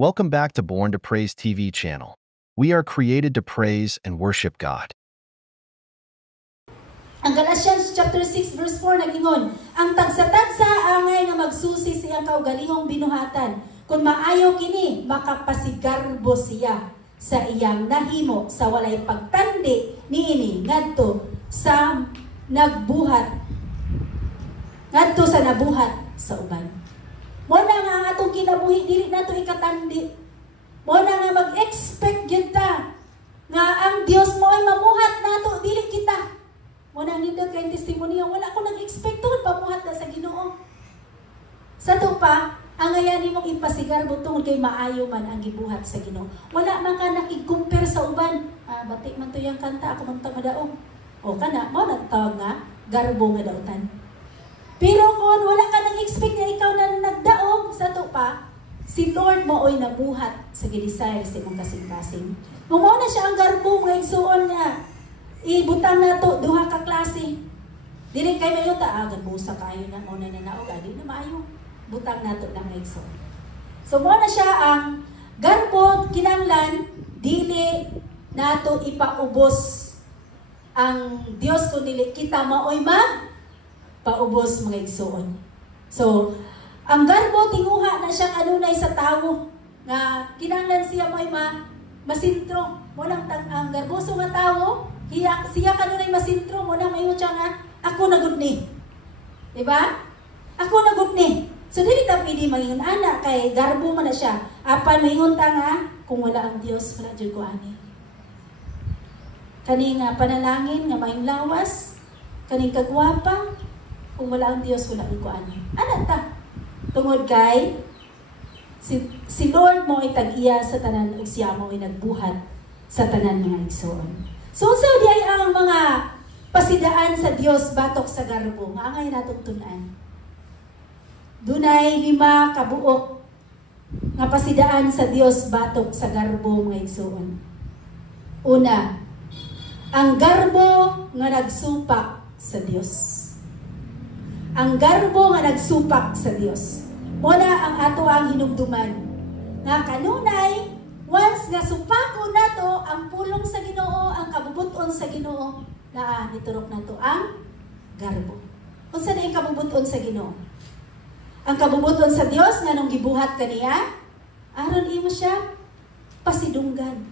Welcome back to Born to Praise TV channel. We are created to praise and worship God. Ang Galatians chapter 6 verse 4 nagingon, ang tagsa-tagsa angay nga magsusi siya kaugalingong binuhatan. Kung maayo kini, makapasigarbo siya sa iyang nahimo sa walay pagtandi niini ngadto sa nabuhat sa uban. Mo na nga ang atong kinabuhi dili nato ikatandi. Mo na nga mag-expect gyud ta nga ang Dios mo ay mamuhat nato dili kita. Mo na nindot kay testimonyo, wala ko nag-expect tungod pamuhat na sa Ginoo. Sa to pa, ang ayani mong ipasigarbo tungod kay maayo man ang gibuhat sa Ginoo. Wala man ka nakig-compare sa uban. Batik man to yang kanta, ako man ta madaog. O kana, mo nagtawag nga garbo nga dautan. Pero kung wala ka nag-expect na ikaw na nagdaog, sa to pa, si Lord mo oy nabuhat sa gidesire sa imong kasing-kasing. Mao na siya ang garbo nga igsuon nga ibutang na to duha ka klase. Dili kay mayo ta gabusa kayo na mo na naog adi na maayo. Butang nato lang igsuon. So mo na siya ang garbo kinahanglan dili nato ipaubos ang Dios kun dili kita maoy paubos mga igsuon. So, ang garbo tinguha na siyang anunay sa tawo nga kinahanglan siya mo'y masintro. Mo lang ang garboso nga tawo, siya kanunay masintro mo na mayo siya nga ako nagud ni. Diba? Ako nagud ni. So dili ta pwede mangingon ana kay garbo man na siya. Apan maingon ta nga kung wala ang Dios wala jud ko ani. Kani nga panalangin nga maayong lawas, kaning kagwapa, kung wala ang Diyos, wala ko ano. Ano ta? Tungod kay, si Lord mo ay tag-iya sa tanan o siya mo ay nagbuhat sa tanan mga igsoon. So, di ay ang mga pasidaan sa Diyos batok sa garbo. Nga angay natong tunan. Dunay 5 kabuok nga pasidaan sa Diyos batok sa garbo mga igsoon. Una, ang garbo nga nagsupak sa Diyos. Ang garbo nga nagsupak sa Dios. Muna ang ato ang hinumduman. Nga kanunay, once nga supako nato ang pulong sa Ginoo, ang kabubuton sa Ginoo, na niturok nato ang garbo. Unsa na yung kabubuton sa Ginoo? Ang kabubuton sa Dios nga nung gibuhat kaniya, aron imo siya pasidunggan,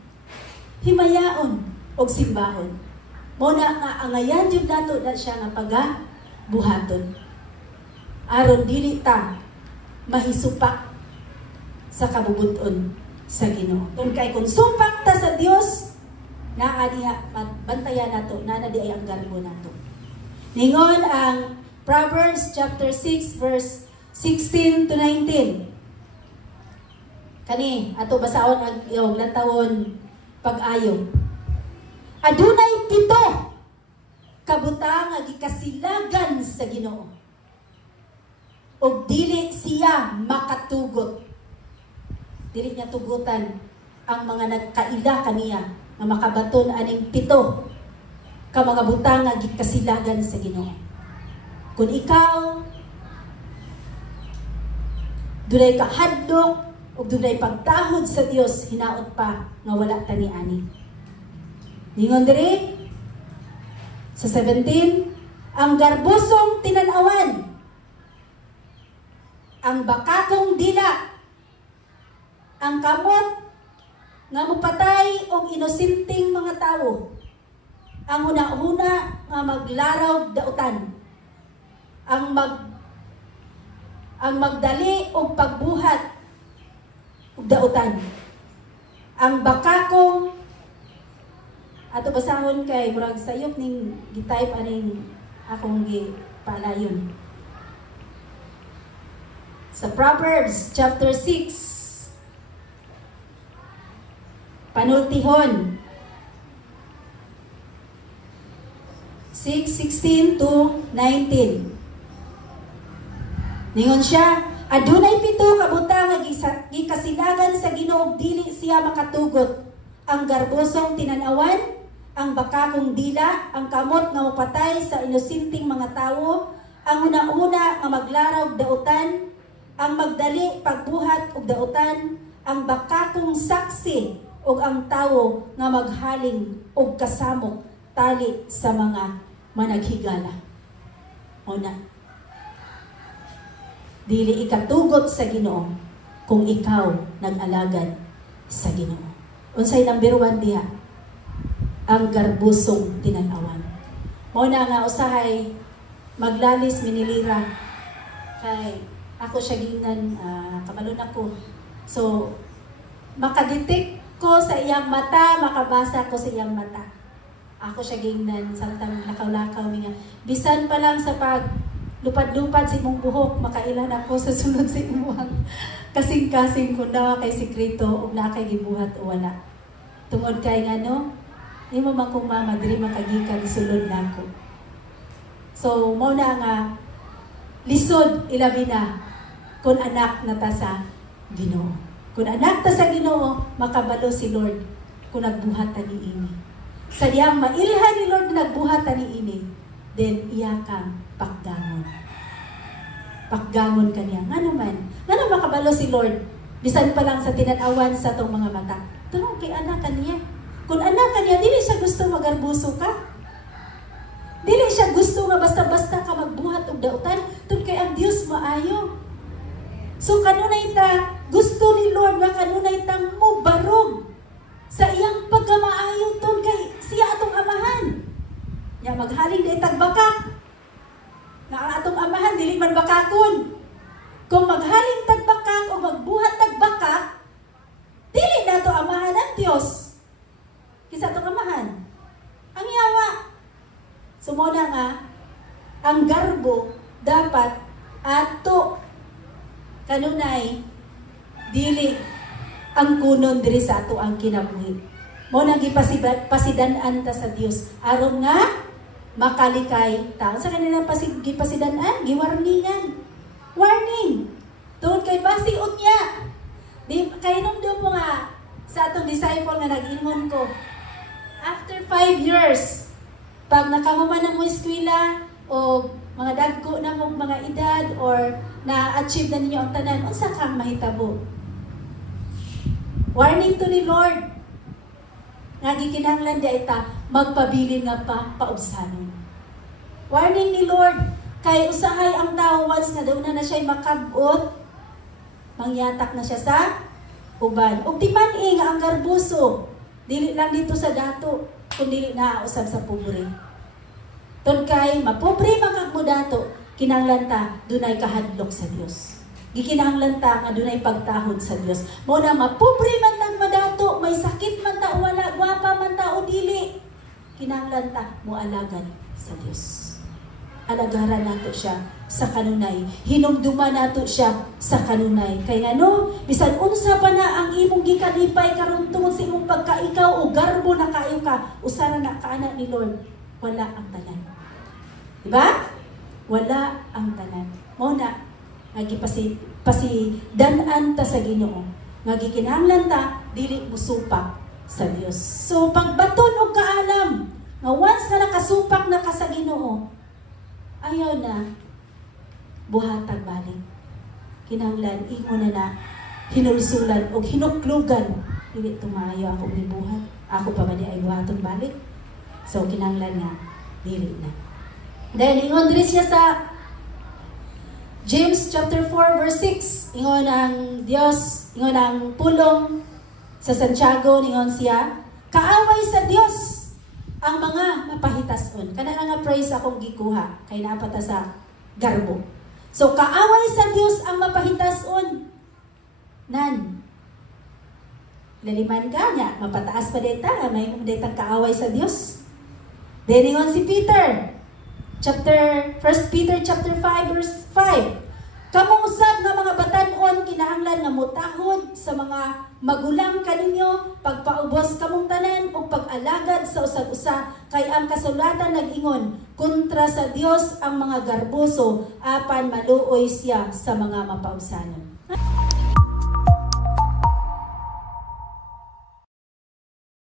himayaon og simbahon. Muna nga angayan jud nato na siya nga pagabuhaton. Aron dili ta mahisupak sa kabubuton sa Ginoo. Kung supak ta sa Dios, naa diha bantayan nato, naa di ay ang garbo nato. Ningon ang Proverbs chapter 6 verse 16 to 19. Kani ato basaon ang iyong lantawon pag-ayo. Adunay 7 kabutang nga gikasilagan sa Ginoo. O dili siya makatugot. Dili niya tugutan ang mga nagkaila kaniya nga makabaton aning 7 ka mga butang nga gikasilagan sa Ginoo. Kung ikaw dunay kahadlok o dunay pagtahod sa Dios, hinaot pa nga wala ta ni ani. Ningon diri sa 17, ang garbosong tinanawan, ang bakakong dila, ang kamot nga mupatay og inosinting mga tawo, ang una-una nga maglaraw dautan, ang magdali og pagbuhat og dautan, ang bakakong ato basahon kay murag sayop ning gitype aning akong gipalayon. Sa Proverbs chapter 6, panultihon, 6:16 to 19. Ningon siya, adunay 7 ka butang nga gikasilagan sa Ginoo, dili siya makatugot. Ang garbosong tinanawan, ang bakakong dila, ang kamot nga mapatay sa inosinting mga tawo, ang una-una nga maglaraw dautan, ang magdali pagbuhat og dautan, ang bakakong saksi o ang tawo nga maghaling og kasamok tali sa mga managhigala. Una, dili ikatugot sa Ginoo kung ikaw nag-alagad sa Ginoo. Unsay number 1 diha? Ang garbusong tinanawan. Muna nga usahay maglalis minilira kay ako siya ginan kabalon ako. So makadetect ko sa iyang mata, makabasa ko sa iyang mata. Ako siya ginan samtang lakaw-lakaw nga. Bisan pa lang sa pag lupad-lupad sa imong buhok, makailan ako sa sunod sa imong kasing-kasing kung nawa kay sikreto o na kay gibuhat o wala. Tungod kay nga no, imo man kong mama, diri makagika gisulod na ako. So, mo na nga, lisod ilabi na kung anak na ta sa Ginoo. Kung anak ta sa Ginoo, makabalo si Lord kung nagbuhatan ni ini. Sa diyang mailhan ni Lord na nagbuhatan ni ini, then iya kang paggangon. Paggangon kaniya. Nga naman makabalo si Lord, bisan pa lang sa tinanawan sa itong mga mata. Tunong kay anak kaniya. Kung anak kaniya, dili siya gusto magarbuso ka. Dili siya gusto nga basta-basta ka magbuhat og dautan. Tun kay ang Dios maayo. So kanunay ta, gusto ni Lord nga kanunay tang mubarog sa iyang pagkamaayo tun kay siya atong amahan. Nya maghaling di tagbakak. Nga ang atong amahan dili man bakakon. Kung maghaling tagbakak o magbuhat tagbakak, dili nato amahan ang Dios. Kisa atong amahan ang yawa. Sumuna nga, ang garbo dapat ato kanunay dili ang kunon diri sa ato ang kinabuhi. Mo nang gipasidan-an ta sa Dios aron nga makalikay ta. Sa kanila gipasidan-an, giwarningan. Warning. Tungod kay basiot niya. Di kay nung mo nga sa atong disciple nga nag-ingon ko. After 5 years, pag nakahuman na mo eskwela o mga dagko na mo mga edad or na-achieve na ninyo ang tanan, unsa kang mahitabo? Warning to ni Lord. Nga gikinahanglan di ita magpabilin nga paubsanon. Warning ni Lord kay usahay ang tao once nga daw na siya makabot, mangyatak na siya sa uban. Ug timan nga ang garbuso, dili lang dito sa dato, kung dili na usab sa pobre. Tun kay mapobre man kag mo dato, kinahanglan ta dunay kahadlok sa Dios. Gikinahanglan ta nga dunay pagtahod sa Dios. Mao na mapobre man tang madato, may sakit man ta o wala, gwapa man ta o dili, kinahanglan ta moalagad sa Dios. Alagaran nato siya sa kanunay. Hinumduman nato siya sa kanunay. Kaya no, bisan unsa pa na ang imong gikalipay karon tungod sa imong pagkaikaw o garbo na kayo ka, usara na kaanak ni Lord, wala ang tanan. Diba? Wala ang tanan. Mo na, pasidanan ta sa Ginoo. Nga gikinahanglan ta, dili musupak sa Dios. So, pagbaton og kaalam, nga once na nakasupak na ka sa Ginoo, ayaw na buhatag balik. Kinahanglan ingon na hinulsulan o hinuklugan. Dili tumayo ako gibuhat. Ako pa ba di ay buhaton balik? So kinahanglan nga dili na. Then ingon diri siya sa James chapter 4 verse 6. Ingon ang Dios, ingon ang pulong sa Santiago, ingon siya, kaaway sa Dios ang mga mapahitason. Kana nga praise akong gikuha kay napata sa garbo. So kaaway sa Dios ang mapahitason. Nan. Laliman ka niya, mapataas pa deta, may detang kaaway sa Dios. Then ingon si Peter, 1 Peter chapter 5 verse 5. Kamong usab nga mga batan-on kinahanglan nga motahod sa mga magulang kaninyo, pagpaubos kamong tanan o pag-alagad sa usag-usa, kay ang kasulatan nag-ingon, kontra sa Dios ang mga garboso, apan maluoy siya sa mga mapausanon.